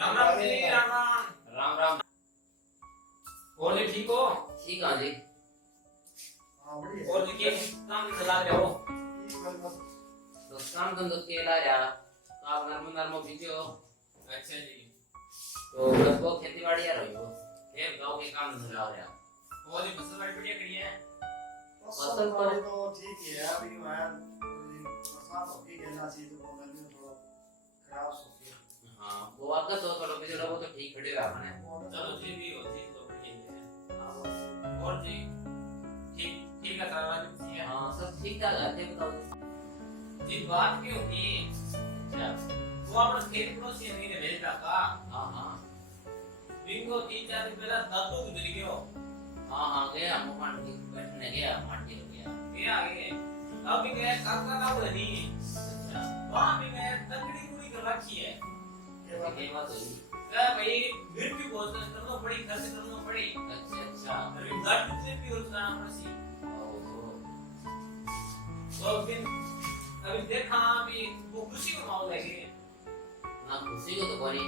राम राम जी, राम राम। राम राम। और जी ठीक हो? ठीक है जी। और जी के काम चला रहे हो? तो काम धंधो केला या आप नर्मो बीजो। अच्छा जी। तो बस वो खेती बाड़ी आ रही हो ये गांव के काम धंधो ला रहा। और जी फसल बाड़ी बढ़िया करी है। फसल बाड़ी तो ठीक ही है, अभी मैं बरसात होगी गेला सी तो गर्मी थोड़ा खराब हो गई। हां वो आपका तो थोड़ा बिजड़ा वो तो ठीक खड़े हुआ अपने। चलो जी भी हो ठीक तो बढ़िया है। हां और जी ठीक ठीक है सारा जी है। हां सब ठीक ठाक है। बताओ जी बात क्यों होगी? अच्छा वो अपना खेत पड़ोसी नहीं ने भेज रखा। हां हां बिंगो 3-4 दिन पहले दादू गुजर गयो। हां गया मोहन की बैठने गया माटी हो गया। ये आ गए। अब भी गए काका का वो नहीं। अच्छा वहां भी गए तकड़ी पूरी कर रखी है। ये बात हुई। क्या भाई फिर भी बहुत करना पड़ी, खर्च करना पड़ी। अच्छा अभी ब्लड से भी उतना पड़ी। ओहो तो अभी देखा अभी वो खुशी का माहौल है कि ना खुशी को तो बड़ी।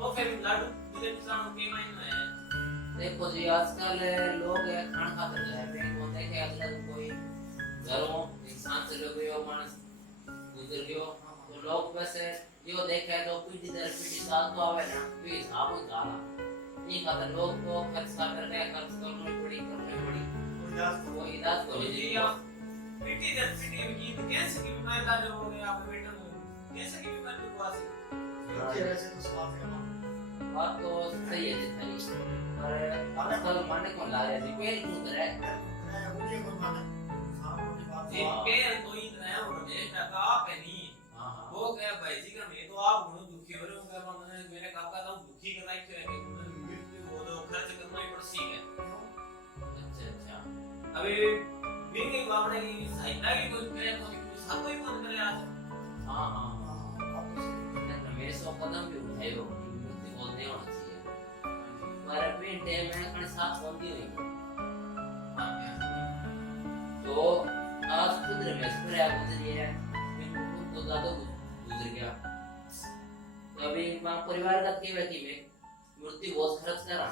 तो फिर ब्लड दूसरे किसानों के मायने में है। देखो जी आजकल लोग खाना खाते हैं पेट को देखे अगर कोई घरों इंसान से लोग यो मानस गुजर गयो तो लोग वैसे यो देखे तो पीढ़ी दर पीढ़ी साल तो आवे ना भी हिसाब हो जाला ये खातर लोग को खर्च करने करनी पड़ी वो इलाज को जी आप पीटी दर पीटी की कैंसर की बीमारी का जो हो गया आपके बेटे को कैंसर की बीमारी को आसे ये वैसे तो साफ है ना, बात तो सही है जी पर आजकल माने को ला रहे जी पेट क्यों करे मैं वो ये कोई माने साफ होने बात जी पेन तो इतना है वो रमेश का आप है नहीं। हां हां वो क्या भाई जी का मैं तो आप गुण दुखी हो रहे हो क्या मैंने मेरे काका तो दुखी कर रहा है कि वो तो खर्च करना ही पड़सी है। अच्छा अभी बिंगे बावड़े की सहायता की कोई करे तो सब कोई मत करे आज। हां हां रमेश को कदम भी उठायो मुक्ति बोलने होना चाहिए पर अपने टाइम में अपने साथ होती हुई तो आज खुद रमेश पर आया गुजरी है बिल्कुल खुद तो ज्यादा गुजर गया तो अभी वहाँ परिवार का की व्यक्ति में मृत्यु बहुत खर्च करा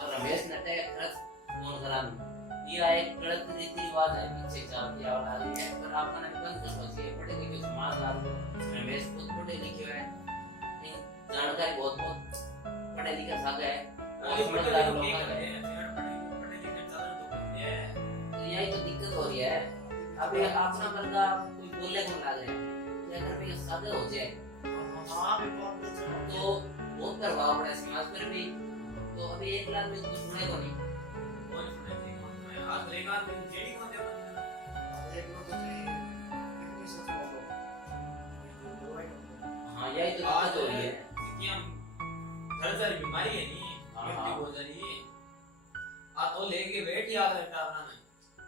और रमेश नटे खर्च कौन करा ये एक गलत रीति रिवाज है पीछे चलती आ रहा है पर आपने बंद कर सोचिए पढ़े लिखे समाज वाले रमेश खुद पढ़े लिखे है जानकारी बहुत पढ़े लिखे सागा है और समझदार लोग हैं तो यही तो दिक्कत हो रही है अभी अपना बंदा कोई बोलने को ना रहे अगर भी सादे हो जाए हां भी बहुत तो बहुत प्रभाव पड़े समाज पर भी तो अभी 1 लाख में कुछ सुने को नहीं आज लेगा जेडी को दे एक लोग तो नहीं सच बोलो हाँ यही तो दिक्कत हो रही है कि हम घर सारी बीमारी है नहीं मृत्यु हो जानी आ तो लेके वेट याद रहता अपना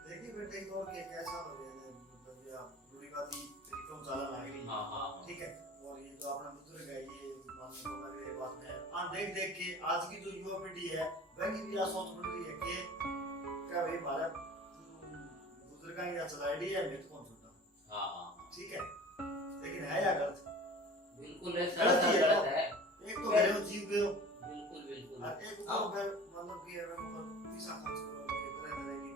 देखिए बेटे को के कैसा हो गया है मतलब या बुरी बात ही तरीकों चला लग रही हाँ हाँ ठीक है और ये जो अपना बुजुर्ग है ये मानने को लग रही है बात में हाँ देख के आज की जो युवा पीढ़ी है वह की भी सोच बन रही है कि क्या भाई हमारा बुजुर्ग या चलाइडी है मैं तो कौन सुनता हाँ हाँ ठीक है लेकिन है या गलत बिल्कुल है गलत है एक तो गए जीव गए बिल्कुल बिल्कुल और एक तो फिर मतलब कि पैसा खर्च करो ये तरह की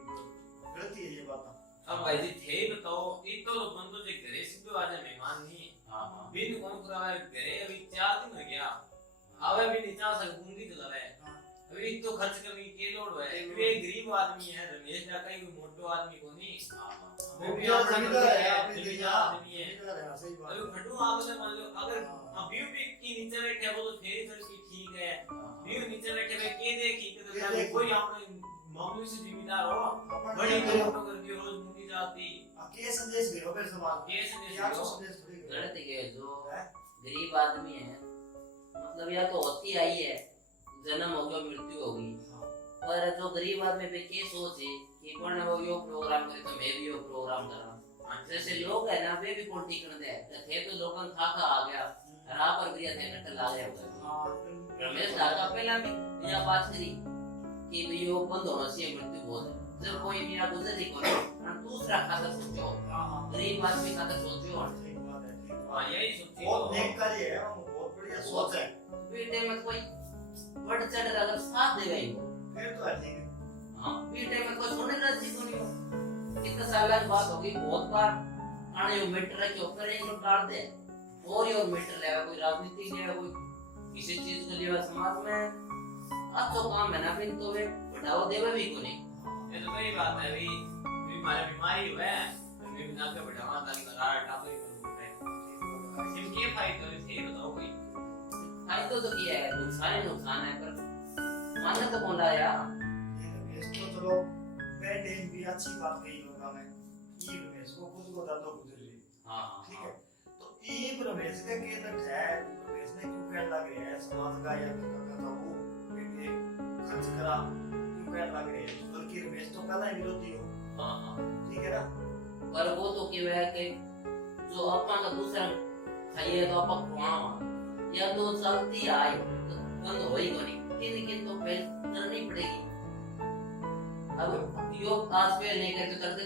गलती है ये बात अब भाई जी थे बताओ एक तो बंदो जे घरे सिद्धो आज मेहमान नहीं हाँ हाँ बिन कौन करावे घरे अभी 4 दिन हो गया आवे भी नहीं चाह सक बूंदी चला रहा है अभी तो खर्च करने की के लोड है वे गरीब आदमी है रमेश का कोई मोटो आदमी को नहीं हाँ हाँ वो भी जमींदार है अपनी जमींदार आदमी है जमींदार है सही बात अभी फटू आगे मान लो अगर व्यू भी की नीचे बैठे वो तो फेरी चल की ठीक है व्यू नीचे बैठे वे के देखी कि कोई अपने मामूली से जिम्मेदार हो बड़ी फोटो करके रोज मुंडी जाती के संदेश भेजो फिर समाज के संदेश क्या भेजो। संदेश थोड़ी गलत है जो है गरीब आदमी है मतलब या तो होती आई है जन्म हो गया मृत्यु हो गई पर जो गरीब आदमी पे के सोच है कि कौन वो यो प्रोग्राम करे तो मैं भी यो प्रोग्राम करा जैसे लोग है ना वे भी कोई टिकन दे थे तो लोगन खा आ गया राह पर गया थे कट ला गया रमेश दादा पहला भी यह बात करी कि भी यो बंद होना चाहिए मृत्यु बहुत जब कोई मेरा गुजर ही कोई दूसरा खातर सोचो गरीब आदमी खातर सोचो ठीक बात है हां यही सोची बहुत नेक कार्य है बहुत बढ़िया सोच है पीटे में कोई बढ़ चढ़ अगर साथ देगा ही वो फिर तो ठीक है। हाँ पीटे में कोई सुने ना जी सुनी हो कितना साल की बात होगी बहुत बार आने यो मीटर के ऊपर एक लोग डाल दे और मीटर लेगा कोई राजनीति लेगा कोई किसी चीज को लेगा समाज में अच्छा काम है ना फिर तो वे बढ़ावा देवे भी को नहीं ये तो सही बात है अभी हमारे बीमारी हुआ है अभी बिना के बढ़ावा ताली करार टापे सिम के फायदे थे बताओ कोई फायदा तो किया है नुकसान है पर मानना तो कौन रहा यार इसको चलो मेंटेन भी अच्छी बात कही लोगों ने ई रमेश को खुद को दादो गुजर ली हां ठीक है तो ई रमेश का के तक है रमेश ने क्यों कहने लगे है समाज का या फिर का था वो बेटे खर्च करा क्यों कहने लगे है बल्कि रमेश तो पहला ही विरोधी हो हां ठीक है ना पर वो तो कि वह के जो अपन का दूसरा खाइए तो अपन खुआवा या तो चलती आई तो बंद हो ही नहीं किन तो पहले करनी पड़ेगी अब योग आज पे नहीं करते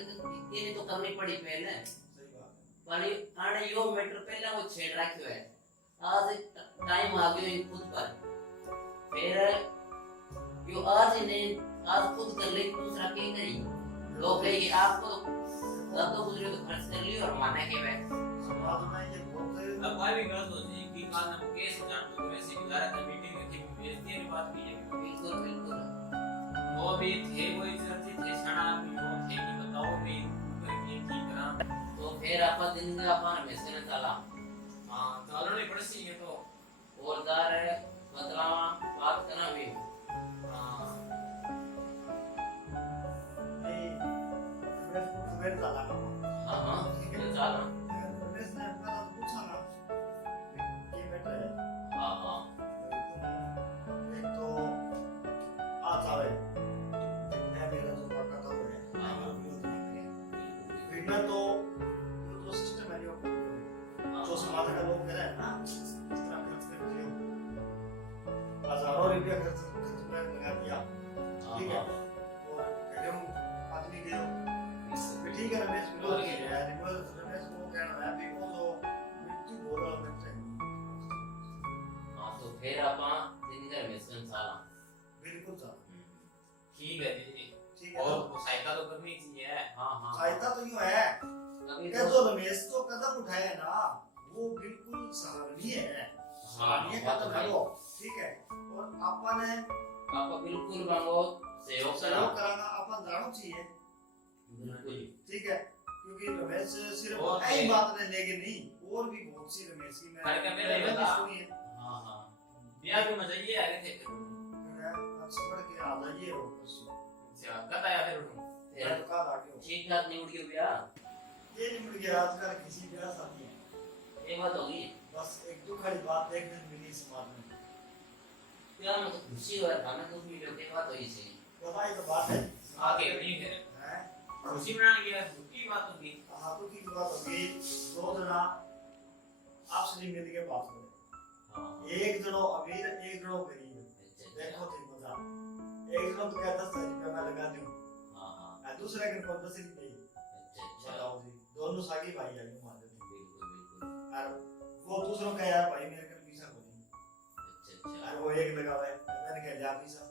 ये तो करनी पड़ी पहले सही बात है पर आने योग मीटर पहले वो छेड़ रखे है आज टाइम आ गया इन खुद पर फिर यो आज ही नहीं आज खुद कर ले दूसरा के करी लोग कहेंगे आपको तब तो गुजरे तो खर्च कर लियो और माने के वे समाज में ये बहुत अब भाई भी गलत होती है कि काल ना केस जान तो वैसे भी दारा का मीटिंग में थी बेइज्जती की बात भी है बिल्कुल बिल्कुल वो भी थे वो इज्जत थे छड़ा भी वो थे कि बताओ भी करके ठीक करा तो फिर आपा दिन का अपन मैसेज चला हां चलो नहीं पड़सी ये तो और दार बदलावा बात करना भी हां नहीं रमेश को सुबह चला हां हां ठीक है ये चला रमेश ने पहला पूछा ना कि बेटा है हां हां एक तो आ जावे मैं मेरा जो पक्का तो है हाँ। फिर ना तो जो सिस्टम है जो समाज का लोग कह रहे हैं ना इस तरह खर्च कर दियो हजारों रुपया खर्च में लगा दिया ठीक है और गए आदमी गए ठीक है रमेश विरोध किया है रमेश को कहना है भी वो जो मृत्यु हो रहा है हां तो फिर आपा दिन का मैसेज चला बिल्कुल सर ठीक है जी ठीक है और वो सहायता तो करनी चाहिए हां हां सहायता तो यूं है कभी कि जो रमेश तो कदम उठाया ना वो बिल्कुल सराहनीय है सराहनीय कदम है वो ठीक है और अपन ने आपा बिल्कुल मांगो सहयोग करा सहयोग कराना अपन जानो चाहिए बिल्कुल ठीक है क्योंकि रमेश और सिर्फ यही बात ने लेके नहीं और भी बहुत सी रमेश की घर का पहले मैंने बता। सुनी है हां हां बियाह के मजा ये आ रहे थे मैं अच्छे पढ़ के आ जाइए और परसों अच्छा कब आया फिर उठूं मैं तो कल आ गया ठीक ठाक नहीं उठ गया भैया ये निमट गया आजकल किसी ब्याह शादी है ये बात होगी बस एक दुख वाली बात एक दिन मिली समाज में यार मैं तो खुशी हो रहा था ना कुछ वीडियो के बात हुई थी बताई तो बात है आगे नहीं है हैं खुशी मनाने गया की बात होगी हाथों की बात होगी दो जना आपस में मिल के बात करें हां एक जनो अमीर एक जनो गरीब अच्छा देखो तो मजा एक जनो तो कहता 10,000 रुपया मैं लगा दूं हां हां और दूसरे के को 10 रुपये अच्छा अच्छा बताओ जी दोनों सागी भाई है मान लेते बिल्कुल बिल्कुल और वो दूसरों का यार भाई मेरे कर पैसा को नहीं अच्छा अच्छा और वो एक लगावे मैंने कह जा पैसा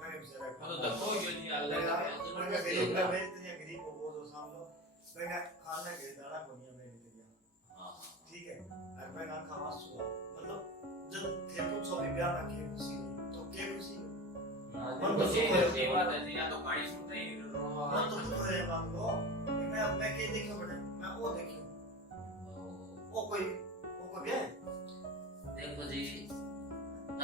मैं पैसा रखा वो तो देखो ये जी अल्लाह का है मैं गरीब का मेरे तो गरीब को वो जो सामने मैं खाना के दाना को नहीं मेरे लिए हां ठीक है और मैं ना खावा सुआ मतलब जब थे कुछ सौ ब्याह ना किए खुशी तो क्या खुशी हां तो ये बात है जी या तो गाड़ी सुनते ही मन तो खुद है बात को मैं के देखो बड़े मैं वो देखियो वो कोई है देखो जी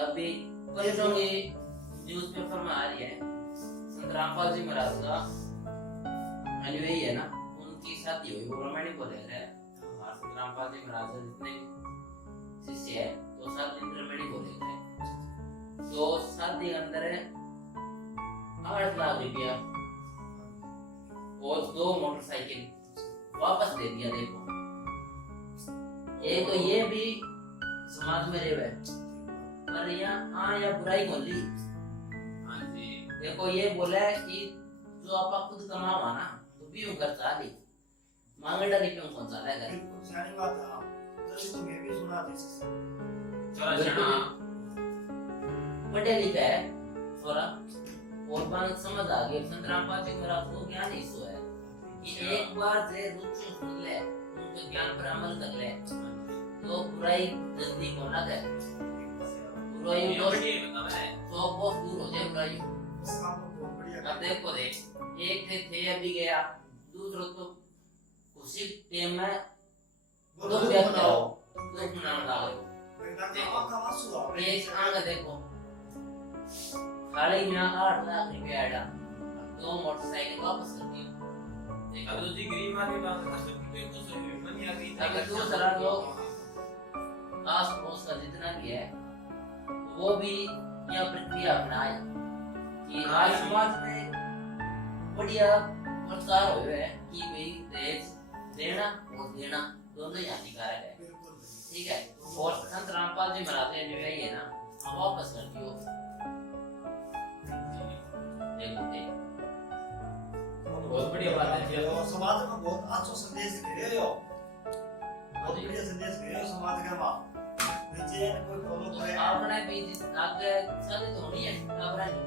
अभी परसों की न्यूज़पेपर में आ रही है संत रामपाल जी महाराज का अनुयायी है ना उनकी शादी हुई वो रोमानी बोले रहे हमारे संत रामपाल जी महाराज के जितने शिष्य है तो सब दिन रोमानी बोले थे तो शादी के अंदर 8 लाख रुपया और 2 मोटरसाइकिल वापस दे दिया देखो एक तो ये भी समाज में रहे पर यहाँ या बुराई को ली हां जी देखो ये बोला है कि जो आप खुद कमावा ना तो भी कर चाली मांगड़ा नहीं क्यों कौन सा है बिल्कुल सही बात है जैसे तो मैं भी सुना थी चलो जना पढ़े लिखा है थोड़ा और बात समझ आ गई। संत रामपाल जी महाराज को ज्ञान इसो है कि एक बार से रुचि सुन ले उनके ज्ञान पर अमल कर ले तो बुराई जल्दी को ना करे, बुराई ये बहुत बड़ी बतावा है तो बहुत दूर हो जाए बुराई। उसका तो बहुत बढ़िया अब देखो देख एक थे अभी गया दूसरों तो उसी टाइम में वो दो तो व्यक्ति बनाओ हो दो नाम डालो। देखो का आंसू आओ एक आंग देखो खाली में 8 लाख रुपया आया, 2 मोटरसाइकिल वापस कर दी। अब तो जी गरीब आदमी बात कर सकते हैं कुछ मन या गई अगर दूसरा लोग आस पड़ोस का जितना भी है वो भी यह प्रक्रिया अपनाया कि आज समाज में बढ़िया प्रचार हुए है कि भाई दहेज देना और देना दोनों ही हानिकारक है, बिल्कुल ठीक है। और संत रामपाल जी महाराज ने जो है ना वापस कर दियो। देखो देख बहुत बढ़िया बात है जी। और समाज में बहुत अच्छा संदेश दे रहे हो, बहुत बढ़िया संदेश दे रहे हो समाज के मां नीचे कोई फॉलो करे आपने भी आगे शादी तो होनी है घबरा नहीं,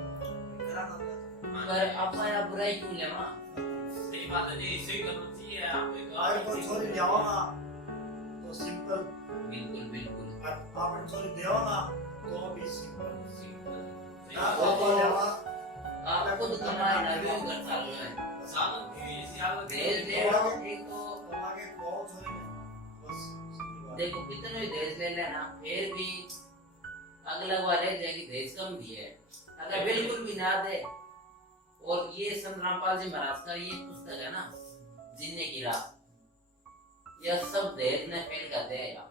करा ना पर अपना या बुराई क्यों लेवा। सही बात है जी, सही करना चाहिए आप एक अगर कोई छोरी जाओगा तो सिंपल, बिल्कुल बिल्कुल आपन छोरी देवागा तो भी सिंपल सही ना बात तो है। लेवा आप खुद कमाए ना भी कर चालू है साधन की सियाल दहेज ले लो एक तो कमा के बहुत छोरी ने बस सीधी बात। देखो कितने भी दहेज ले लेना फिर भी अगला वाले जाएगी दहेज कम दिए अगर बिल्कुल भी ना दे। और ये संत रामपाल जी महाराज का ये पुस्तक है ना जीने की राह, यह सब दहेज ने फेल कर देगा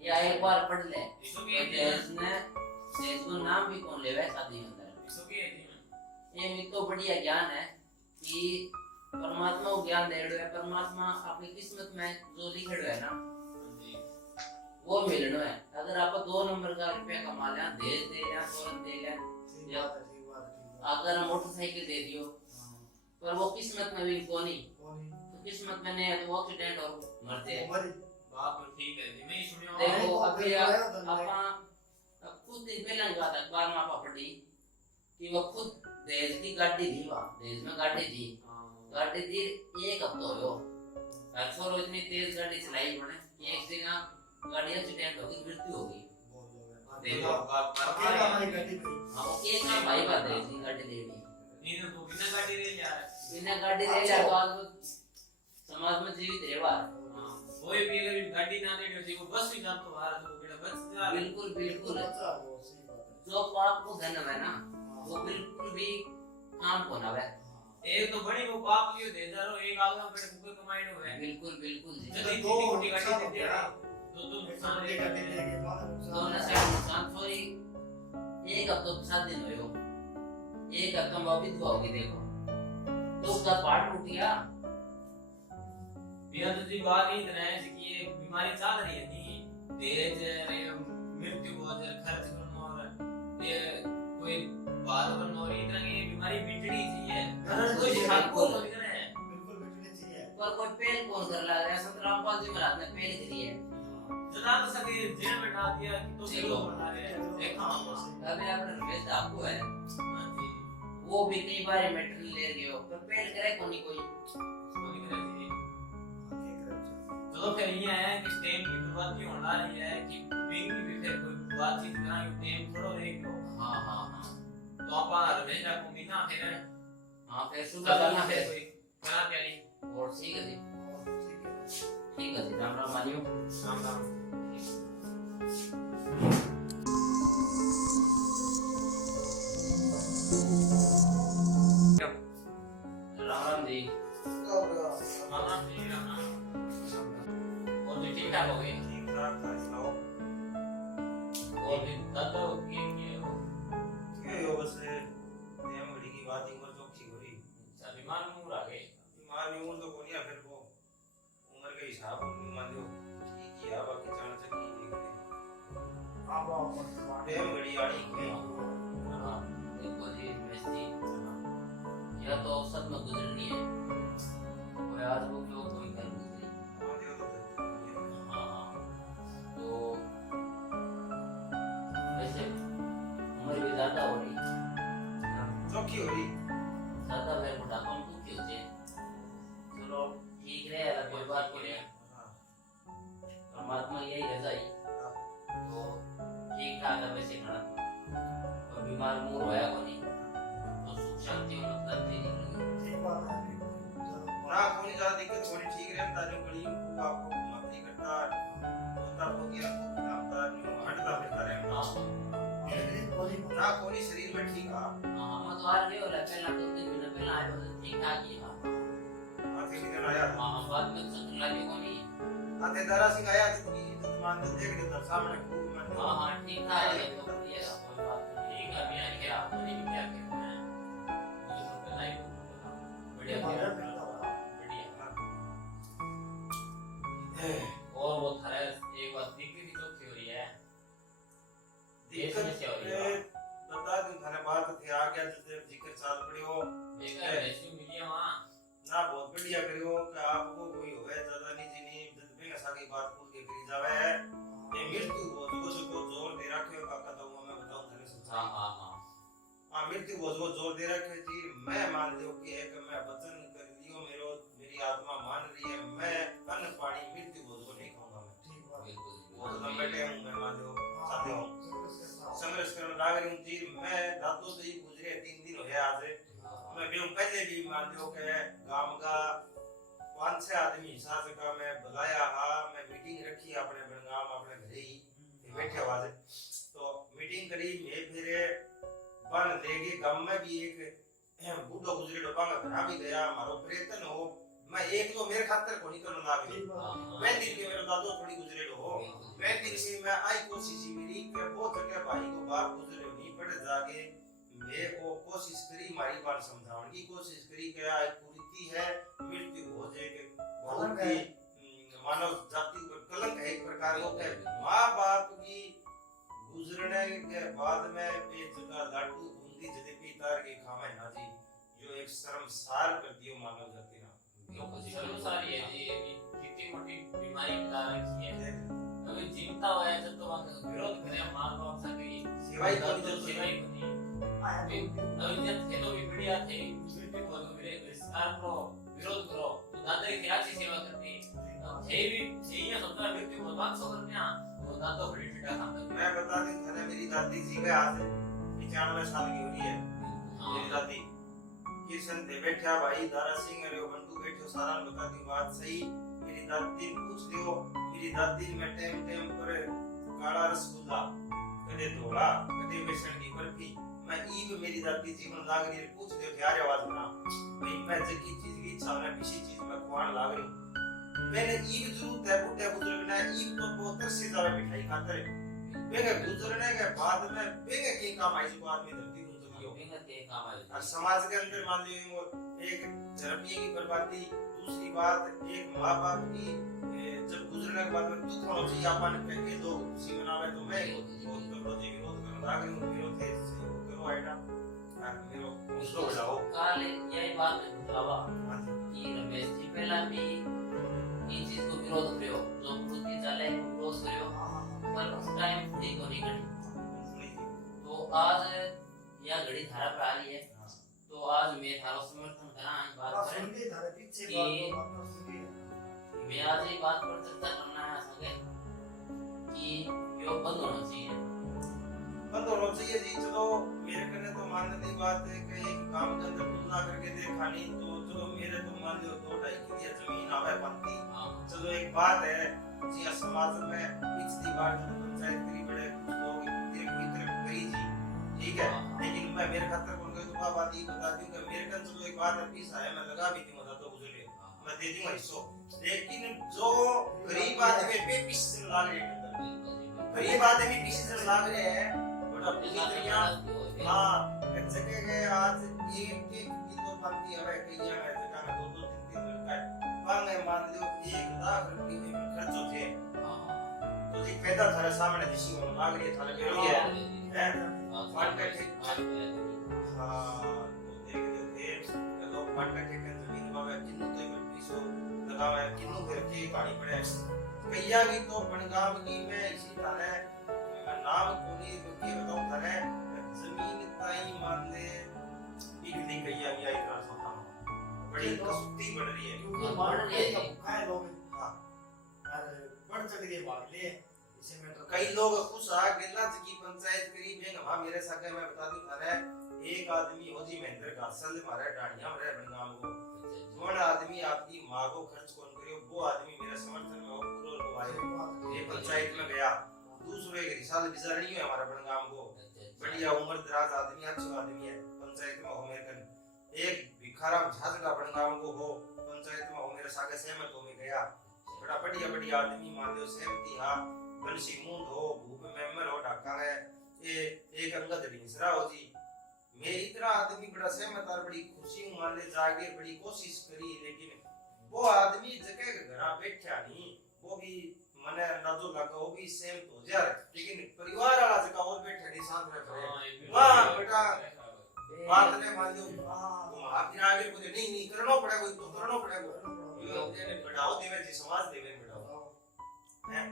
या एक बार पढ़ ले इसको तो भी दहेज को नाम भी कौन लेवे शादी के अंदर। इसको भी है ये भी तो बढ़िया ज्ञान है कि परमात्मा को ज्ञान दे रहे है, परमात्मा अपनी किस्मत में जो लिख रहे है ना जी वो मिलना है। अगर आप 2 नंबर का रुपया कमा लें दहेज दे लें तुरंत दे लें, ठीक बात है, ठीक बात है, ठीक बात अगर मोटरसाइकिल दे दियो पर वो किस्मत में भी को नहीं, है। कौन ही तो किस्मत में नहीं है तो वो एक्सीडेंट और मरते हैं। हमारी बात तो ठीक है जी, मैं ही सुनियो देखो वो अभी फिर आया धंधा है। आपा कुछ दिन पहले की बात है अखबार में आपा पढ़ी कि वो खुद दहेज की गाड़ी थी, वहाँ दहेज में गाड़ी थी, गाड़ी थी 1 हफ्ता हो छोरो इतनी तेज गाड़ी चलाई उन्होंने एक जगह गाड़ी एक्सीडेंट हो गई मृत्यु हो गई। बहुत लोग हैं। देखो बात अकेला हमारी गड्डी पे हाँ एक ना भाई बात है इतनी गाड़ी ले ली नींद तो बिना गाड़ी ले जा रहा है। बिना गाड़ी ले लिया तो आज वो समाज में जीवित रहवा। कोई भी अगर गाड़ी ना दे तो वो बस भी जान तो बाहर तो बेटा बस जा बिल्कुल बिल्कुल बच्चा है वो, सही बात है। जो पाप को जन्म है ना हाँ, वो बिल्कुल भी काम को ना है। एक तो बड़ी वो पाप लियो दे जा रो एक आगला बड़े कुके कमाइनो है बिल्कुल बिल्कुल जी। जल्दी दो छोटी गाड़ी नुकसान दे हो दे गया। तो एक नुकसान छोटी है गड्डी लेके बाद दोनों नुकसान साइड नुकसान सोई 1 हफ्ता 7 दिन होयो 1 हफ्ता में विधवा होगी देखो तो उसका पार्ट टूट गया। बिना तो जी बात ही इतना है कि ये बीमारी चल रही है नी दहेज मृत्यु हो जाए खर्च करना और ये कोई बात करना और इतना की बीमारी मिटनी चाहिए कोई दिखाई को तो इतना है बिल्कुल मिटनी चाहिए। पर कोई पेल कौन कर ला रहा है। संत रामपाल जी महाराज ने पेल करी है जदा तो सके जेल में डाल दिया कि तो चलो। बना रहे हैं देखा हम अभी आपने रमेश आपको है हां जी वो भी कई बार मेटल ले गए हो पर पेल करे कोनी कोई सोनी करे जी आगे करे चलो फिर ये है कि टाइम की बर्बादी होने रही है कि बिंग भी फिर कोई बातचीत करा कि टाइम थोड़ा रहेगा हाँ हाँ हाँ तो आप रमेश को बिना फिर हाँ फिर सुबह चलना करना फिर फिर कोई करा तैयारी और ठीक है जी ठीक है। ठीक है जी राम राम मानियो राम राम राम राम जी राम राम जी राम राम और जी ठीक ठाक हो गए ठीक ठाक था सुनाओ। और भी दादा ये हो के यो बस नेम घड़ी की बात उम्र चौकी घड़ी बीमार मुंह आ गए बीमार में उम्र तो कोनिया फिर वो उम्र के हिसाब नहीं मान दो ठीक ही है बाकी जान सकी देखते आप आप नेम घड़ी आड़ी के हाँ देखो जी रमेश जी यह तो औसत में गुजरनी है और आज वो क्यों कोई कर गुजरी। मान दियो तो हाँ तो वैसे उम्र भी ज्यादा आते दारा सिंह आया तो की इज्जत मान दे देख दे सामने खूब मान दे हाँ ठीक था ये तो ये कोई बात नहीं ठीक है मैं क्या आपने भी क्या कहना है मुझे तो पता ही बढ़िया हमारा बढ़िया बेटा बढ़िया और वो थारे एक बात दिखी भी तो क्यों रही है दिक्कत क्या हो रही है बता दूं थारे बात थे आ गया जैसे जिक्र चाल पड़ियो बेकार रेस्यू मिलिया वहां ना बहुत बढ़िया करियो कि आपको कोई होवे ज्यादा नहीं जिनी जब में ऐसा की बात खुल के करी जावे है ये मृत्यु को जोर दे रखे हो काका तो मैं बताऊं थारे हां सच्चाई हां हां हां मृत्यु को जोर दे रखे जी मैं मान लियो कि एक मैं वचन कर लियो मेरी आत्मा मान रही है मैं अन्न पानी मृत्यु को नहीं खाऊंगा मैं ठीक बात बिल्कुल वो तो बैठे हूं मैं मान लियो साथे हूं संघर्ष संघर्ष करने लग रही हूं जी मैं रातों से ही गुजरे 3 दिन हो गए आज मैं भी पहले भी मान लो के गांव का 5-6 आदमी हिसाब का मैं बुलाया हा मैं मीटिंग रखी अपने बनगाम अपने घरे ही बैठे आवाज तो मीटिंग करी मैं फिर बन लेके गांव में भी एक बूढ़ो गुजरे डोबांगा घर भी गया मारो प्रयत्न हो मैं एक तो मेरे खातिर को नहीं करने लाग गई मैं दिन के मेरे दादो थोड़ी गुजरे हो मैं दिन से मैं आई कोशिश मेरी के वो जगह भाई को बाप गुजरे नहीं पड़े जाके मैं वो कोशिश करी मारी बात समझाने की कोशिश करी कि आज पूरी है मृत्यु हो जाएगी बहुत ही मानव जाति पर कलंक है एक प्रकार का माँ बाप की गुजरने के बाद में बेजगह लाडू बूंदी जलेबी तार के खावे ना जी जो एक शर्मसार कर दियो मानव जाति ना क्योंकि शर्मसारी है जी कितनी मोटी बीमारी फैला रखी है अभी चिंता है जब तो विरोध करे मां बाप सके सेवाई तो को सेवा ही नहीं अभी जब थे तो भी बढ़िया थे मृत्यु को मेरे विस्तार को विरोध करो तो दादा की क्या सेवा करती थे भी चाहिए सबका मृत्यु को बात सो करते हैं वो दादा बड़ी फिटा काम करते मैं बता दूं थाने मेरी दादी जी के आज 95 साल की हो रही है मेरी दादी किशन दे बैठा भाई दारा सिंह रे बंटू बैठो सारा बता दी बात सही मेरी दादी पूछ लियो मेरी दादी में टाइम पर काला रसगुल्ला कदे धोला कदे बेसन की बर्फी मैं ईब मेरी दादी जीवन लाग रही पूछ लियो प्यारे आवाज में भाई मैं जकी चीज की इच्छा है किसी चीज में खुआन लाग रही मैंने ईब जरूर है बुढ़े बुजुर्ग ने ईब तो बहुत से ज्यादा मिठाई खाते रहे बेगे गुजरने के बाद में बेगे की काम आई जो आदमी धरती को चलियो बेगे के काम आई और समाज के अंदर मान लियो एक धर्मीय की बर्बादी दूसरी बात एक माँ बाप की जब गुजरने के बाद में दुख होना चाहिए अपन के लोग खुशी मनावे तो मैं बहुत विरोधी विरोध करने लाग रही हूं विरोध है करो आइना मेरो उसको बुलाओ काल यही बात में बतावा कि रमेश जी पहला भी इन चीज को विरोध करियो जो प्रवृत्ति चले विरोध करियो पर उस टाइम थोड़ी को नहीं करी तो आज यह घड़ी धारा पर आ रही है तो आज मैं थारा समर्थन करा इस बात सुन पर के थारे पीछे कि बात सुन के मैं आज एक बात पर चर्चा करना है संगे कि योग बंद होना चाहिए बंद होना चाहिए जी चलो मेरे कने तो मानने की बात है कि एक काम के अंदर तुलना करके देखानी तो चलो मेरे तो मान लो 2-2.5 किलो जमीन आवे बनती चलो एक बात है जी समाज में पिछली बार जो पंचायत करी बड़े लोग इतने करी जी ठीक है लेकिन मैं मेरे खातर कौन गए तो बात ये बता दूं कि मेरे कन चलो एक बात है पीस आया मैं लगा भी थी मदद तो गुजरे मैं दे दूंगा हिस्सों लेकिन जो गरीब आदमी पे पीस से लाग रहे हैं गरीब आदमी पीस से लाग रहे हैं बड़ा दुनिया हां जगह के आज एक किलो बनती है कईया में जगह में 2-3 लड़का है पांगे मान लो 1 लाख रुपए में खर्च होते हैं तो जी पैदा थारे सामने दिशी में लाग रही है थारे मेरे है फंड का ठीक हां तो देख थे कि लोग फंड का ठीक जमीन बाबा किन्नु तो एक पीसो लगावा किन्नु फिर की पानी पड़े कईया की तो बनगाम की में इसी तरह नाम कोनी के बताऊं थाने जमीन ताई मान ले बिगड़ी गई है या इतना सोता बड़ी कसुती बढ़ रही है क्योंकि बढ़ रही है काय लोग हां और बढ़ चढ़ के भाग ले इसे में तो कई लोग खुश आ गेला की पंचायत करीब है हां मेरे साथ मैं बता दूं थाने एक आदमी होजी महेंद्र गासल मारे डाणिया मारे बनगाम को कौन आदमी आपकी मां को खर्च कौन करियो वो आदमी मेरे समर्थन में हो पूरा लोग आए ये पंचायत में गया दूसरे के साल बिचार नहीं है हमारा बनगाम को बढ़िया उम्र दराज आदमी अच्छा आदमी है पंचायत में हो मेरे कन एक भिखाराम झाज का बनगाम को हो पंचायत में हो मेरे सागे सहमत हो मैं गया बड़ा बढ़िया बढ़िया आदमी मान लो सहमति हा बंसी मुंड हो भूप मेंबर हो ढाका है ये एक अंगद ढींसरा हो जी मैं इतना आदमी बड़ा सहमत और बड़ी खुशी हूं मान ले जागे बड़ी कोशिश करी लेकिन वो आदमी जगह घर बैठा नहीं वो भी मने अंदाजो लगा वो भी सहमत हो जा लेकिन परिवार वाला जगह और बैठा नहीं शांत रह रहे वाह बेटा बात ने मान लो तुम आप आगे मुझे नहीं करना पड़ेगा तो करना पड़ेगा ये बढ़ाओ देवे जी समाज देवे बढ़ाओ हैं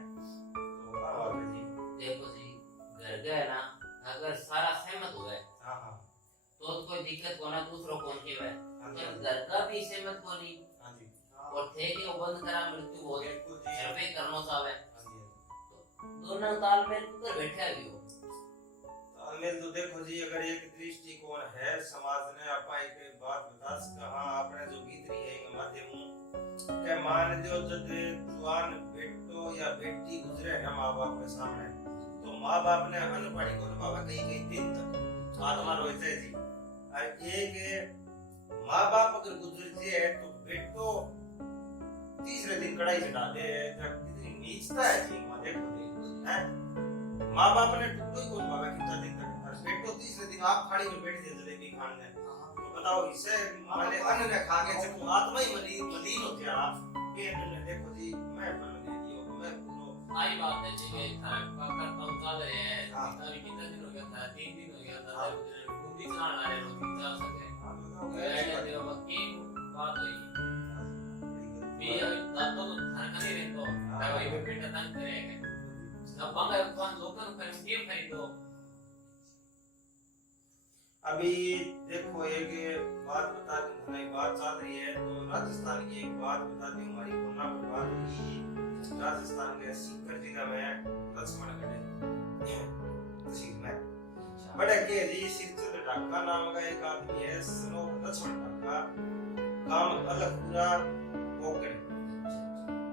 तो बाबा जी देखो जी घर गए ना अगर सारा सहमत हो गए हां हां तो कोई दिक्कत को ना दूसरों को के है हां पर घर का भी सहमत को नहीं जी और थे कि वो बंद करा मृत्यु हो बिल्कुल जी घर पे करनो चाहे हां जी दोनों तालमेल कर बैठा भी हो तालमेल तो देखो जी अगर एक दृष्टिकोण है समाज ने आपा एक बात बता कहा आपने जो भीतरी है इन माध्यम के मान जो जब जवान बेटो या बेटी गुजरे ना माँ बाप के सामने तो माँ बाप ने अनपढ़ी को बाबा कई दिन तक आत्मा रोते जी और एक माँ बाप अगर गुजरते हैं तो बेटो तीसरे दिन कढ़ाई चढ़ा दे जब कितनी नीचता है जी माँ देखो हैं माँ बाप ने टुकड़ों को बाबा कितना दिन तक और बेटो तीसरे दिन आप खाड़ी में बैठ गए जलेबी खाने तो बताओ इसे माने अन्न ने खा के जब आत्मा ही मलिन हो गया ये ने देखो जी मैं बन दे दियो मैं पुनो आई बात है जी ये करता हूं चल रहे हैं हाँ। अभी कितना दिन हो गया था 3 दिन हो गया था बूंदी चलाने वाले लोग नहीं चल सके हाँ, ये बाकी बात हुई भी तब तो घर का नहीं रहतो हाँ। भाई वो बेटा तंग करेगा अब बांगा कौन लोकल कर के खरीदो अभी देखो एक बात बता दूं नई बात चल रही है तो राजस्थान की एक बात बता दूं हमारी कोना पर बात हुई राजस्थान के सीकर जिला में लक्ष्मणगढ़ तहसील में बड़े के जी सिरचंद ढाका नाम का एक आदमी है सनो लक्ष्मण ढाका गांव अलगपुरा कोकड़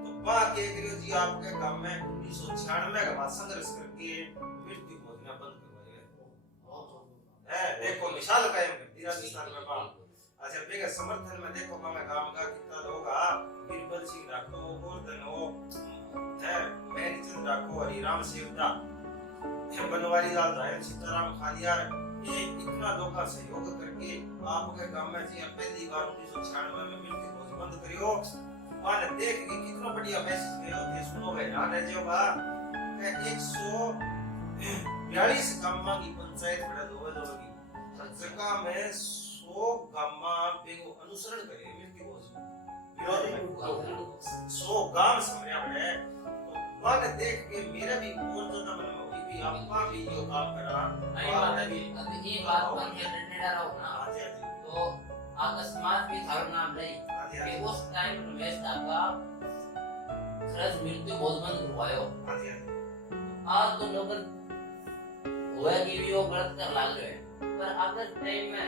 तो बा के करियो जी आपके गांव में 1996 के बाद संघर्ष करके मृत्यु भोजना बंद है देखो मिसाल कायम कर दी राजस्थान में बा अच्छा बेगा समर्थन में देखो मैं गांव का कितना लोग आ बीरबल सिंह डाको गोवर्धन हो है मैनचंद डाको हरिराम सेवदा ये बनवारी लाल राय सीताराम खालियार ये इतना लोग का सहयोग करके आपके गांव में जी पहली बार 1996 में मृत्यु भोज बंद करियो और देख के कितना बढ़िया मैसेज गयो ये सुनो भाई याद है जो बा 142 गांव की पंचायत बड़ा होगी जगह में 100 गांव बेगो अनुसरण करे मृत्यु भोज विरोध 100 गांव समझा है तो वन देख के मेरा भी और ज्यादा मन में हुई भी आपका भी यो काम करा आई बात है जी अब ये बात पर के डंडा रहो ना हां जी तो अकस्मात भी थारो नाम रही हां जी कि उस टाइम रमेश का खरज मृत्यु बहुत बंद करवायो हां जी आज तो लोग हुआ कि भी वो गलत कर लाग रहे हैं पर अगर टाइम में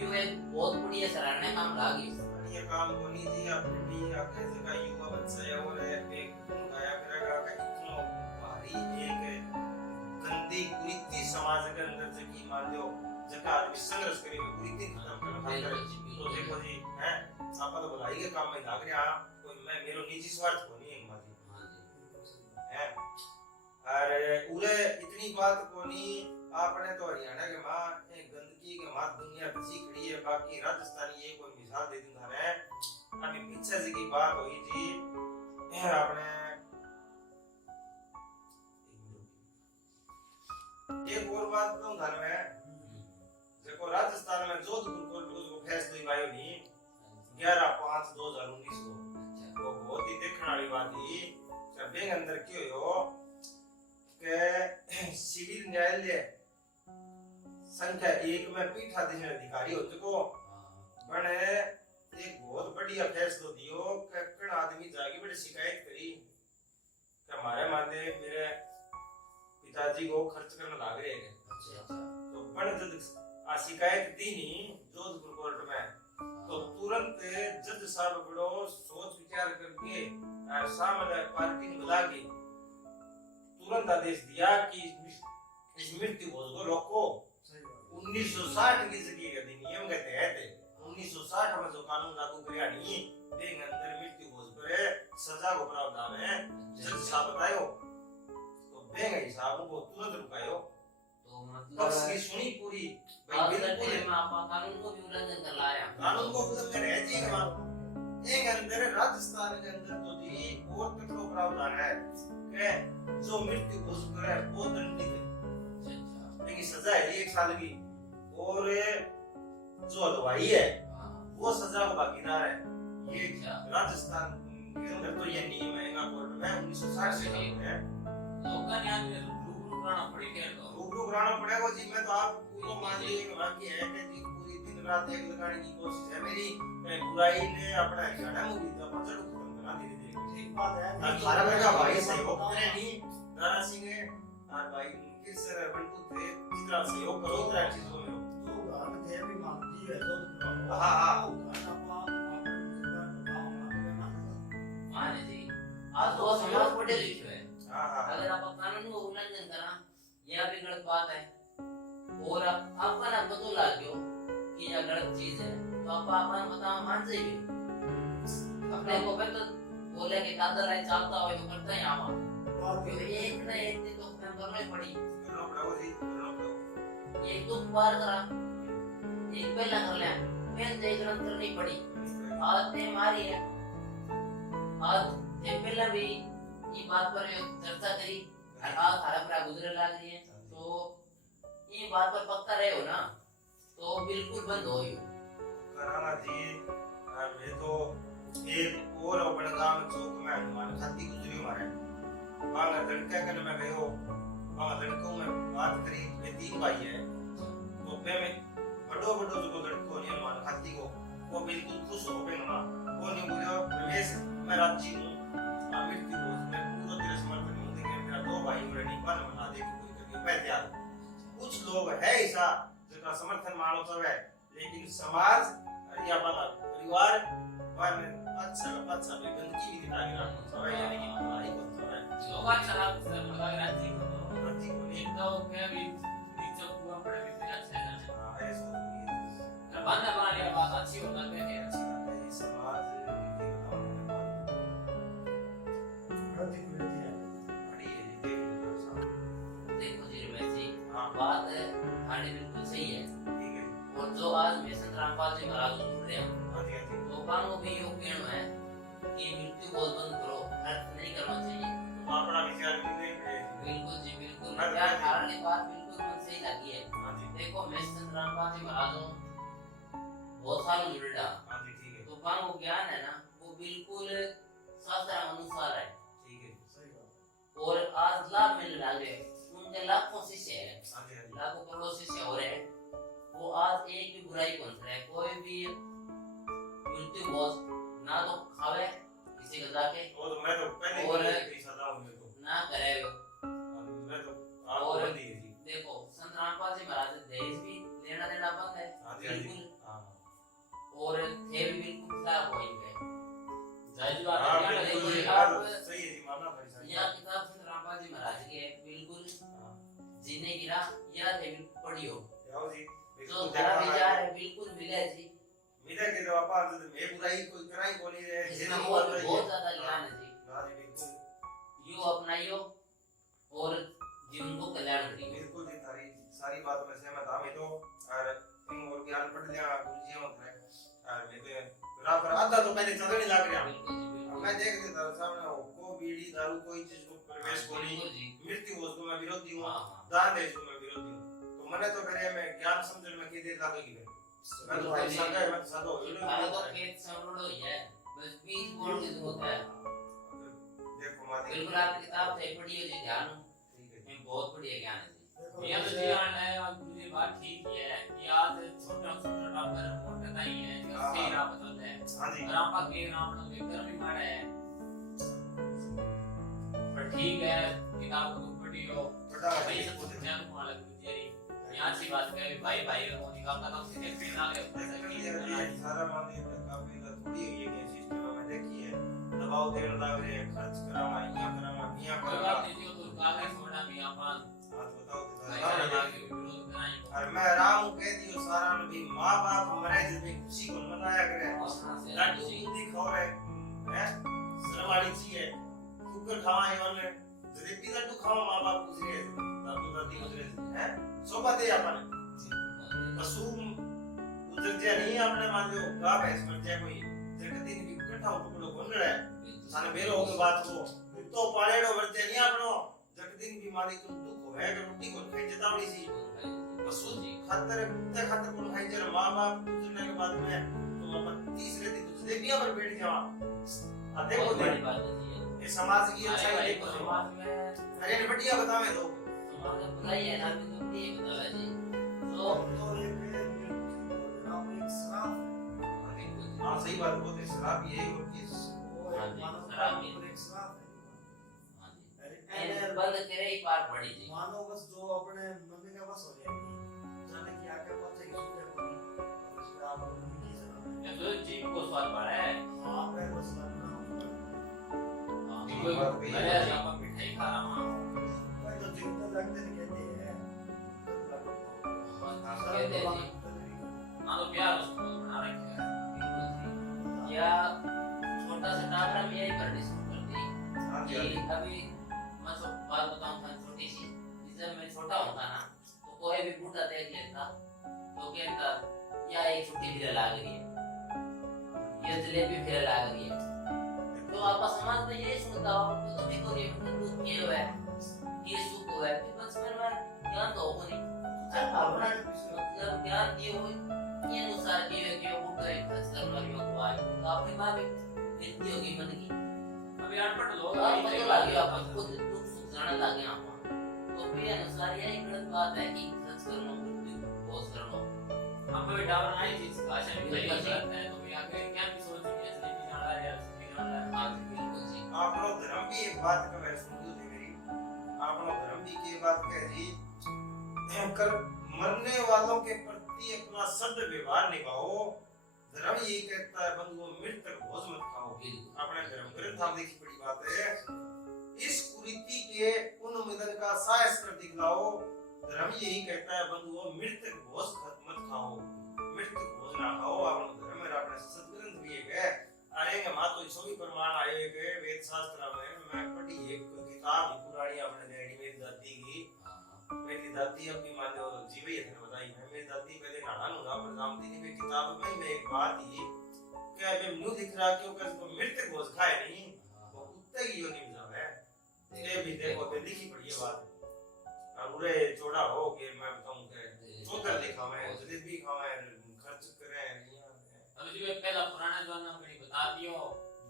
यू एक बहुत बढ़िया सराहनीय काम लागी ये काम कोनी जी अपने भी आके जगह युवा बच्चा है और एक गाया करेगा का इतना भारी एक गंदी कुरीति समाज के अंदर जकी मान लो जगह आदमी संघर्ष करे कुरीति खत्म करना तो देखो जी हैं आपका तो भलाई के काम में लाग रहा कोई मैं मेरो निजी स्वार्थ को नहीं है माजी हैं अरे उरे इतनी बात कोनी आपने तो हरियाणा के मां एक गंदगी के मां दुनिया बसी खड़ी है बाकी राजस्थानी ये कोई मिसाल दे दूंगा है अभी पीछे से की बात हुई जी आपने एक और बात तो घर में देखो राजस्थान में जोधपुर कोर्ट को फैसला हुआ नहीं 11/5/2019 को वो बहुत ही देखने वाली बात थी जब बैंक अंदर क्यों हो के सिविल न्यायालय संख्या 1 में पीठाधीश अधिकारी हो चुको बने एक बहुत बढ़िया फैसला दियो कि कण आदमी जाके बड़ी शिकायत करी कि हमारे माने मेरे पिताजी को खर्च करने लाग रहे हैं तो बड़े जज आ शिकायत दी नहीं जोधपुर कोर्ट में तो तुरंत जज साहब बड़ो सोच विचार करके सामने पार्टी बुला के तुरंत आदेश दिया कि इस मृत्यु भोज को रोको 1960 की जगह अधिनियम के तहत 1960 में जो कानून लागू किया नहीं बेंग अंदर मृत्यु भोज करे सजा को प्रावधान है जज साहब बतायो तो बेंग हिसाब को तुरंत रुकायो तो मतलब पक्ष की सुनी पूरी भाई आज बिल्कुल तक में आप कानून को भी उल्लंघन कर लाया कानून को उल्लंघन है जी का एक अंदर राजस्थान के अंदर तो जी और कठोर प्रावधान है कि जो मृत्यु भोज करे वो दंडित है लेकिन सजा है 1 साल की और जो हलवाई है वो सजा को भागीदार है ये राजस्थान के अंदर तो ये नियम है ना कोर्ट में 1960 से लागू है लोगों ने आज रूबरू कराना पड़ी है तो रूबरू कराना पड़ेगा जी मैं तो आप पूरी मान लीजिए बाकी है कि जी पूरी दिन रात एक लगाने की कोशिश है मेरी बुराई ने अपना हरियाणा में भी तो पचड़ खत्म करा धीरे ठीक बात है हमारा मेरा भाई सहयोग करे नहीं दारा सिंह है और भाई किस तरह बंटू थे जितना सहयोग करो उतना चीजों में तो घर में थे भी मानती है तो हाँ, हाँ। मान जी आज तो समाज पढ़े लिखे है हां हां अगर आप कानून को उल्लंघन करा यह भी गलत बात है और आपका ना पता लग गयो कि यह गलत चीज है तो आप आपन बता मान जाइए अपने को पे तो बोले कि दादा राय चाहता हो तो करता ही आवा तो एक ना एक दिन तो मैं करना ही पड़ी करो जी एक तो बार करा एक पहला कर लिया मैं जयग्रंथ करनी पड़ी आज ने मारी है आज ने पहला भी ये बात पर चर्चा करी और आज हरा भरा गुजरे लग रही है तो ये बात पर पक्का रहे हो ना तो बिल्कुल बंद हो ही कराना जी मैं तो एक और अपने गांव में चौक में हनुमान खाती गुजरी मारे बांगा लड़का कने मैं गयो बांगा लड़कों में बात करी ये 3 भाई है तो पे में बड़ो बड़ो जो लड़को ने हनुमान खाती को वो बिल्कुल खुश हो गए ना वो नहीं बोलियो रमेश मैं राजी हूं मृत्यु को मैं पूरा तेरे समर्थन में देंगे मेरा 2 भाई मेरे निपान बना दे कोई करके मैं तैयार कुछ लोग है ऐसा जिनका समर्थन मानो तो है लेकिन समाज या परिवार पर अच्छा भी गंदगी भी दिखा रहा तो है यानी कि हमारी को है लोग आज शराब से लगा राजी को रति को नहीं एक तो क्या भी नीचे हुआ पड़े भी अच्छा है ऐसा तो बंद बना लिया बात अच्छी होता है अच्छी बात है समाज की गलती मिलती है बड़ी है देखो जी रमेश जी हां बात खाने बिल्कुल सही है ठीक है और जो आज में संतरामपाल जी महाराज जुड़ रहे हैं हां लोगों को भी यो कहना है कि मृत्यु को बंद करो खर्च नहीं करना चाहिए तो अपना विचार भी नहीं बिल्कुल जी बिल्कुल हाँ, क्या हाँ, कारण की बात बिल्कुल मन सही लगी है हां जी देखो मैं संतरामपाल जी महाराज हूं बहुत साल जुड़ा हां जी ठीक है तो पान वो ज्ञान है ना वो बिल्कुल शास्त्र अनुसार है ठीक है सही बात और आज लाभ मिलने लगे उनके लाखों शिष्य है हां जी लाखों करोड़ों शिष्य हो रहे हैं वो आज एक भी बुराई को नहीं रहे कोई भी मृत्यु भोज ना तो खावे किसी का जाके वो तो मैं तो पहले और ही सदा हूं मेरे को ना करे मैं तो आपको और बंदी है जी देखो संत रामपाल जी महाराज दहेज भी लेना देना बंद है हां जी बिल्कुल हां और थे भी बिल्कुल खिलाफ हो इनके जायज बात हां है बिल्कुल ये ये आप- बात सही है जी मानना पड़ी सही यह किताब संत रामपाल जी महाराज की है बिल्कुल हां जीने की राह यह थे पढ़ियो आओ जी जो बिल्कुल धरा देखा विचार है बिल्कुल मिले जी मेरा के तो आपा मैं बुराई कोई कराई कोनी है इसमें बहुत ज्यादा ज्ञान है जी हां जी बिल्कुल यो अपनाइयो और जीवन को कल्याण करियो बिल्कुल जी सारी बातों में सहमत हूं मैं तो और इन और ज्ञान पढ़ लिया गुरुजी मत है और मैं तो रात पर आधा तो पहले चलने लग गया बिल्कुल जी बिल्कुल मैं देख लेता था सामने को बीड़ी दारू कोई चीज को प्रवेश कोनी बिल्कुल जी मृत्यु वस्तु में विरोधी हूं हाँ हाँ दान देश को मैं विरोधी हूं तो मैंने तो फिर मैं ज्ञान समझण में की देर लागेगी मैं तो भाई संगे मैं साधो भारत का खेत संरोड़ो ही है बस बीज बोल की जरूरत है देखो माती बिल्कुल आप किताब से पढ़ियो जी ध्यान ठीक है में बहुत बढ़िया ज्ञान है जी ये तो जीवन है अब ये बात ठीक ही है कि आज छोटा छोटा डाबर मोटा नहीं है जो सही राह बदल है हां जी राम का के राम का लेकर भी मारा है पर ठीक है किताब को पढ़ियो बड़ा भाई से पूछ जान को अलग गुजरी यहाँ सी बात है भाई भाई को निकाल का कम से कम फिर ना ले सारा माने काफी का थोड़ी है ये सिस्टम में देखी है दबाव देने लग रहे हैं खर्च करावा यहाँ कोई करावा बात नहीं जो तो कागज छोड़ा भी अपन आज बताओ भाई तो सारा के विरोध कराई और मैं राम कह दियो सारा ने भी मां बाप मरे जब भी खुशी को मनाया करे और से लड्डू बूंदी खवाए जलेबी लड्डू खाओ माँ बाप पूछ रहे थे दादू दादी पूछ रहे थे हैं सोबा दे अपन पशु उधर जे नहीं आपने मान लो गा भैंस मर जाए कोई जगत दिन की इकट्ठा टुकड़ो बन रहा है साने बेरो हो के बात को तो पाड़ेड़ो बरते नहीं आपनो जगत दिन बीमारी तो दुख हो है रोटी को खाई जतावड़ी सी पशु खातर कुत्ते खातर को खाई जरा माँ बाप गुजरने के बाद में तो अपन तीसरे दिन तो जलेबियां पर बैठ जावा आ देखो बड़ी बात है जी ये समाज की अच्छाई अरे देखो समाज में अरे बढ़िया बतावे दो समाज में बुराई है ना तो ये बतावा जी तो तो ये मेरे ना एक श्राप है हां सही बात बोलते शराब यही और चीज वो हाँ एक जी, मानव शराब का भी। एक श्राप है हाँ जी अरे एंड बंद करे ही पार पड़ी जी मानो बस जो अपने मन का बस हो जाएगी जाने की आगे पता है कि सुने कोई बस आप लोगों की जरा ये तो जीव को स्वाद पड़ा है हां मैं बस लगना हाँ, ये कोई बात भी है। अरे आज अपन मिठाई खा रहा हूँ मैं तो जिंदा लगते नहीं कहते हैं कहते हैं जी हाँ तो प्यार उसको बना रखे है या छोटा सा टाबरा में यही करनी शुरू कर दी हां कि जी अभी मैं तो बात बताऊं था छोटी सी जब मैं छोटा होता ना तो कोई भी बूढ़ा देख लेता तो कहता या एक छुट्टी भी लाग रही है ये जलेबी फिर लाग रही है तो आप समाज में यही सुनता हो तो तुम्हें को ये मतलब ये है ये सुख है फिर बस मेरे में ज्ञान तो हो नहीं चल भावना मतलब ज्ञान दिए हुए ये अनुसार दिए कि वो बूढ़ा एक खर्च करना भी हो आए तो अपनी मां भी इतनी होगी मन की अभी अनपढ़ लोग तो आप पता लग गया आप खुद दुख सुख जाने लगे आप तो भी अनुसार यह गलत बात है कि खर्च करना बहुत करना हम भी डाबर आई चीज भाषा में बिल्कुल जी। करते हैं तो भी आगे क्या भी सोचेंगे इसलिए भी जाना है या उसकी जाना है हाँ जी बिल्कुल जी आप लोग धर्म भी एक बात का मैं सुन लो थी मेरी आप लोग धर्म भी की बात कह जी कर मरने वालों के प्रति अपना सद व्यवहार निभाओ धर्म यही कहता है बंधुओं मृतक भोज मत खाओ बिल्कुल अपने धर्म ग्रंथ आप देखी बड़ी बात है इस कुरीति के उन्मूलन का साहस कर दिखलाओ धर्म यही कहता है बंधुओं मृतक भोज मत खाओ मृतक भोज ना खाओ आप लोग धर्म में अपने सदग्रंथ भी एक है अरे के मां तो इसो भी प्रमाण आए के वेद शास्त्र में मैं पढ़ी एक किताब पुरानी अपने डैडी मेरी दादी की मेरी दादी अपनी मान लो जीवे ही है बताई मैं मेरी दादी पहले नाना नुना पर जामती नहीं किताब में एक बात ही क्या मैं मुंह दिख रहा क्योंकि उसको मृतक भोज खाए नहीं वो कुत्ते की योनि में जावे ये भी देखो पे लिखी पड़ी है बात और उरे चौड़ा हो के मैं बताऊं के चौधर लिखा मैं जलेबी खावे खर्च करे अभी जो पहला पुराना जमाना में बता दियो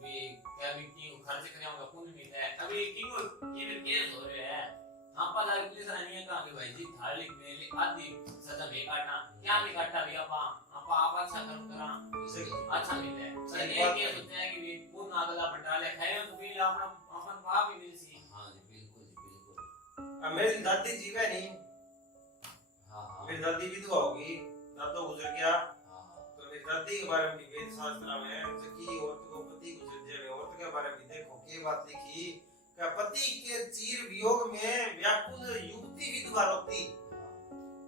भी क्या भी क्यों खर्च करे होगा पुण्य मिलता है अभी क्यों ये केस हो रहे हैं आपा लाग पुलिस आनी का कि भाई जी थाली मेरे आदि सजा में काटना क्या भी काटता भी आपा आप अच्छा करो करा अच्छा मिलता है सर ये केस होते हैं कि पुण्य अगला बटाले खाए तो भी अपना अपन पाप ही मिल सी हाँ जी बिल्कुल जी बिल्कुल मेरी दादी जीवे नहीं हाँ मेरी दादी विधवा होगी दादा गुजर गया हाँ तो मेरी दादी के बारे में भी वेद शास्त्र में जबकि औरत को पति गुजर जाए औरत के बारे में देखो ये बात लिखी कि पति के चीर वियोग में व्याकुल युवती विधवा रोती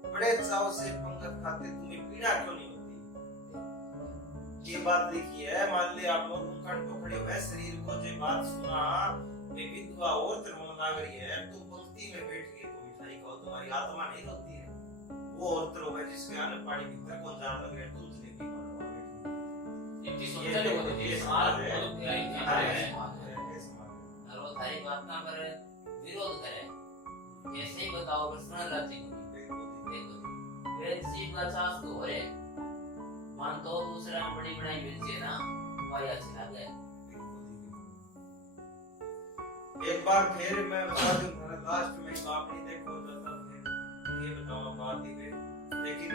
बड़े चाव से पंगत खाते तुम्हें पीड़ा क्यों नहीं होती ये बात लिखी है मान ले आप लोग कंठ को खड़े हुए शरीर को जो बात सुना वे विधवा औरत रोने लग रही है तुम पंक्ति में बैठ गई तो मिठाई खाओ तुम्हारी आत्मा नहीं रोती है वो औरत रोवे जिसके अन्न पानी भीतर कौन जान लग रहा है तुम जलेबी खाओ इतनी सोचने को ये समाज बहुत गहरी चीज है और सारी बात ना करे विरोध करे जैसे ही बताओ प्रश्न राजी देखो वेद सीख का सास को है मान तो दूसरा बड़ी बनाई मिल से ना वही अच्छी लगे एक बार फिर मैं बता दूं मेरा लास्ट में बाप नहीं देखो जाता फिर ये बताओ बात ही पे लेकिन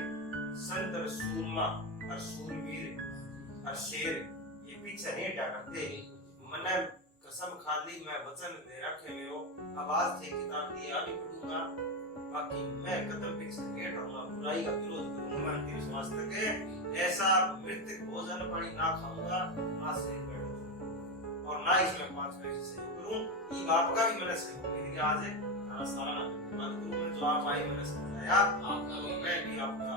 संत और सूरमा और सूरवीर और शेर ये पीछे नहीं हटा करते मैंने कसम खा ली मैं वचन दे रखे मेरो आवाज थे किताब दी अभी पढ़ूंगा बाकी मैं कदम पीछे नहीं हटाऊंगा बुराई का विरोध करूंगा मैं अंतिम श्वास तक ऐसा मृतक भोजन पानी ना खाऊंगा ना शरीर बैठूंगा और ना इसमें 5 पैसे सहयोग करूं ये बाप का भी मैंने सहयोग मिल गया आज है सारा मत करूं मैं जो आप आई मैंने समझाया आपका भी मैं भी आपका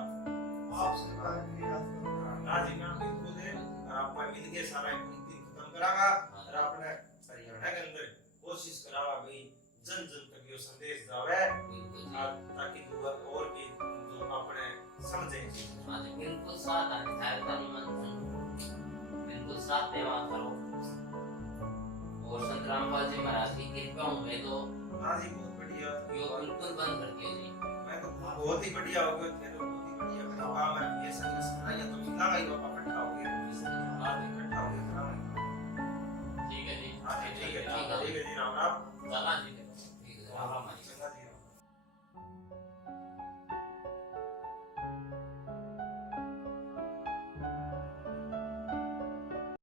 आपसे बात की याद करूंगा ना जी ना बिल्कुल है और आपका मिल के सारा एक दिन खत्म करांगा और आपने हरियाणा के अंदर कोशिश करावा भाई जन जन तक यो संदेश जावे बिल्कुल जी। ताकि दूसरा और भी जो अपने समझे हाँ जी, बिल्कुल साथ आने था निमंत्रण, बिल्कुल साथ सेवा करो और संत रामपाल जी महाराज की कृपा में तो हाँ जी बहुत बढ़िया यो बिल्कुल बंद कर दियो जी। मैं तो बहुत ही बढ़िया हो गए थे तो बहुत ही बढ़िया मेरा काम है ये सब सुनाइए तो मिला ही बाबा इकट्ठा हो गए आज इकट्ठा हो गए ठीक है जी। हाँ जी ठीक है जी राम राम चला जी, ठीक है राम राम।